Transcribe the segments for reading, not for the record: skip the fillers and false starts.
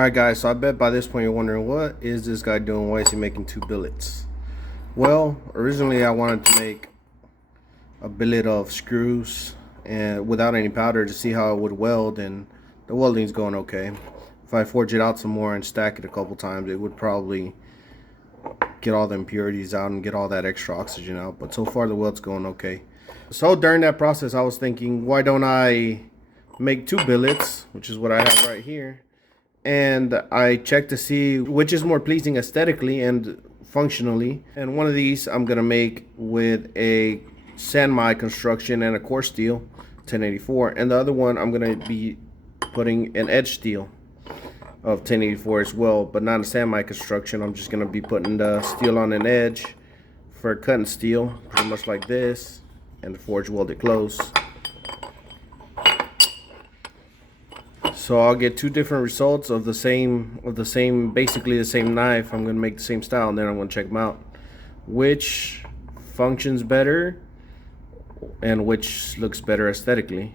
Alright guys, so I bet by this point you're wondering, what is this guy doing? Why is he making two billets? Well, originally I wanted to make a billet of screws and without any powder to see how it would weld, and the welding's going okay. If I forge it out some more and stack it a couple times, it would probably get all the impurities out and get all that extra oxygen out, but so far the weld's going okay. So during that process I was thinking, why don't I make two billets, which is what I have right here, and I checked to see which is more pleasing aesthetically and functionally. And one of these I'm gonna make with a semi construction and a core steel 1084, and the other one I'm gonna be putting an edge steel of 1084 as well, but not a semi construction. I'm just gonna be putting the steel on an edge for cutting steel, pretty much like this, and the forge welded close. So I'll get two different results of the same, basically the same knife. I'm gonna make the same style, and then I'm gonna check them out, which functions better and which looks better aesthetically.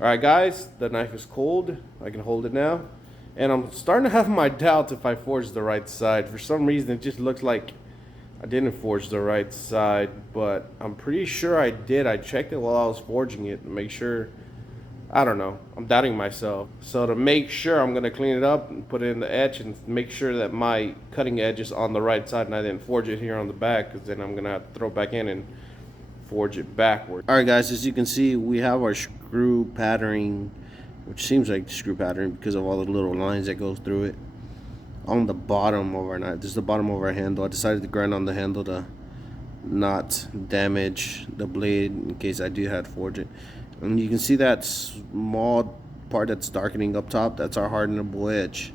Alright guys, the knife is cold. I can hold it now. And I'm starting to have my doubts if I forged the right side. For some reason it just looks like I didn't forge the right side, but I'm pretty sure I did. I checked it while I was forging it to make sure. I don't know. I'm doubting myself. So to make sure, I'm going to clean it up and put it in the etch and make sure that my cutting edge is on the right side and I didn't forge it here on the back, because then I'm going to have to throw it back in and forge it backward. Alright guys, as you can see, we have our screw patterning, which seems like screw patterning because of all the little lines that go through it, on the bottom of our knife. This is the bottom of our handle. I decided to grind on the handle to not damage the blade in case I do have to forge it. And you can see that small part that's darkening up top, that's our hardenable edge.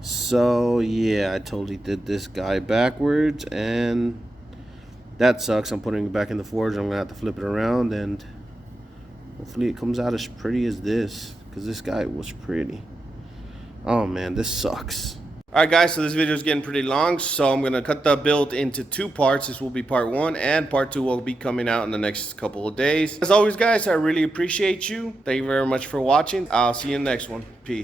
So yeah, I totally did this guy backwards, and that sucks. I'm putting it back in the forge. I'm gonna have to flip it around, and hopefully it comes out as pretty as this, because this guy was pretty. Oh man, this sucks. Alright guys, so this video is getting pretty long, so I'm going to cut the build into 2 parts. This will be part 1, and part 2 will be coming out in the next couple of days. As always guys, I really appreciate you. Thank you very much for watching. I'll see you in the next one. Peace.